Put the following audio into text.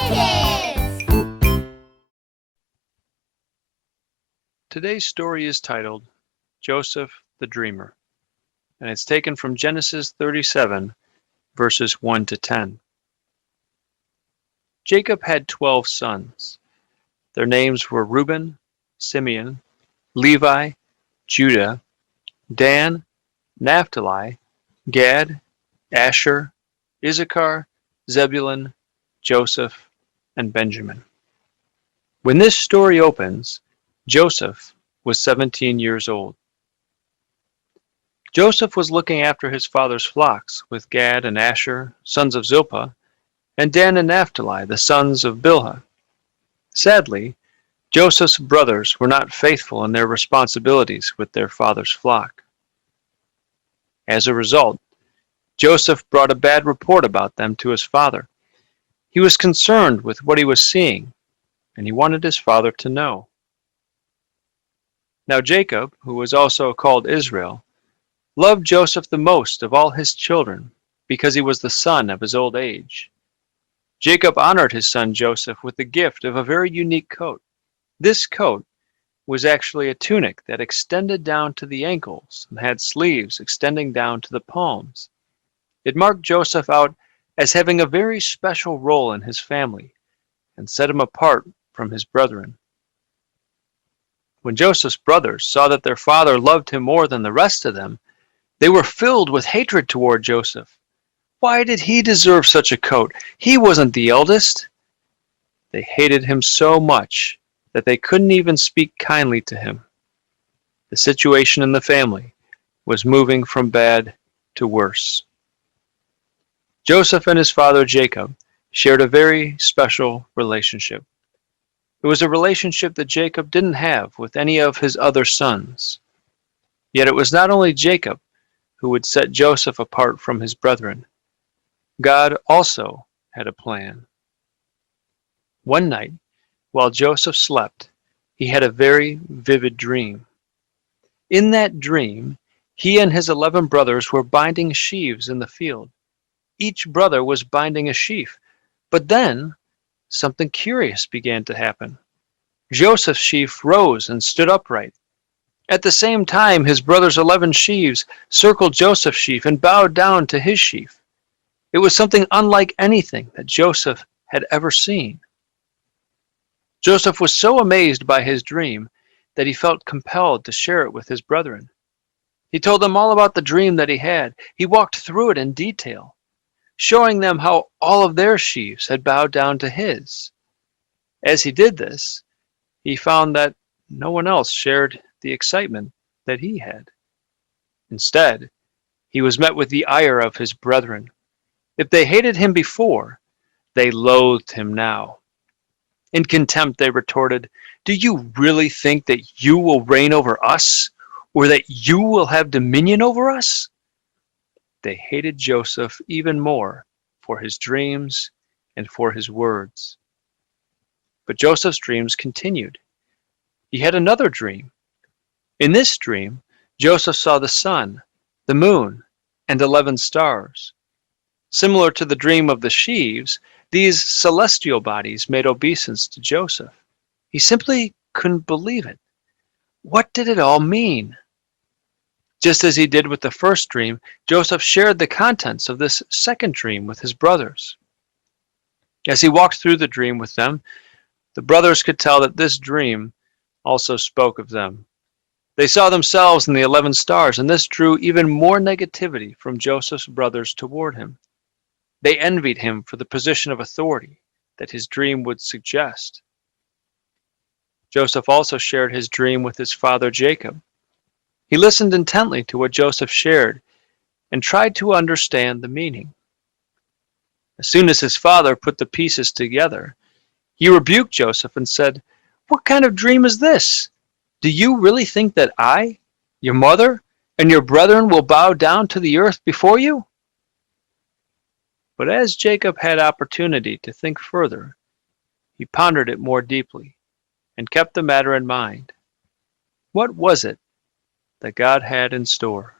Kids! Today's story is titled Joseph the Dreamer, and it's taken from Genesis 37, verses 1 to 10. Jacob had 12 sons. Their names were Reuben, Simeon, Levi, Judah, Dan, Naphtali, Gad, Asher, Issachar, Zebulun, Joseph, and Benjamin. When this story opens, Joseph was 17 years old. Joseph was looking after his father's flocks with Gad and Asher, sons of Zilpah, and Dan and Naphtali, the sons of Bilhah. Sadly, Joseph's brothers were not faithful in their responsibilities with their father's flock. As a result, Joseph brought a bad report about them to his father. He was concerned with what he was seeing, and he wanted his father to know. Now Jacob, who was also called Israel, loved Joseph the most of all his children because he was the son of his old age. Jacob honored his son Joseph with the gift of a very unique coat. This coat was actually a tunic that extended down to the ankles and had sleeves extending down to the palms. It marked Joseph out as having a very special role in his family and set him apart from his brethren. When Joseph's brothers saw that their father loved him more than the rest of them, they were filled with hatred toward Joseph. Why did he deserve such a coat? He wasn't the eldest. They hated him so much that they couldn't even speak kindly to him. The situation in the family was moving from bad to worse. Joseph and his father Jacob shared a very special relationship. It was a relationship that Jacob didn't have with any of his other sons. Yet it was not only Jacob who would set Joseph apart from his brethren. God also had a plan. One night, while Joseph slept, he had a very vivid dream. In that dream, he and his 11 brothers were binding sheaves in the field. Each brother was binding a sheaf, but then something curious began to happen. Joseph's sheaf rose and stood upright. At the same time, his brothers' 11 sheaves circled Joseph's sheaf and bowed down to his sheaf. It was something unlike anything that Joseph had ever seen. Joseph was so amazed by his dream that he felt compelled to share it with his brethren. He told them all about the dream that he had. He walked through it in detail, showing them how all of their sheaves had bowed down to his. As he did this, he found that no one else shared the excitement that he had. Instead, he was met with the ire of his brethren. If they hated him before, they loathed him now. In contempt, they retorted, "Do you really think that you will reign over us, or that you will have dominion over us?" They hated Joseph even more for his dreams and for his words. But Joseph's dreams continued. He had another dream. In this dream, Joseph saw the sun, the moon, and 11 stars. Similar to the dream of the sheaves, these celestial bodies made obeisance to Joseph. He simply couldn't believe it. What did it all mean? Just as he did with the first dream, Joseph shared the contents of this second dream with his brothers. As he walked through the dream with them, the brothers could tell that this dream also spoke of them. They saw themselves in the 11 stars, and this drew even more negativity from Joseph's brothers toward him. They envied him for the position of authority that his dream would suggest. Joseph also shared his dream with his father Jacob. He listened intently to what Joseph shared and tried to understand the meaning. As soon as his father put the pieces together, he rebuked Joseph and said, "What kind of dream is this? Do you really think that I, your mother, and your brethren will bow down to the earth before you?" But as Jacob had opportunity to think further, he pondered it more deeply and kept the matter in mind. What was it that God had in store?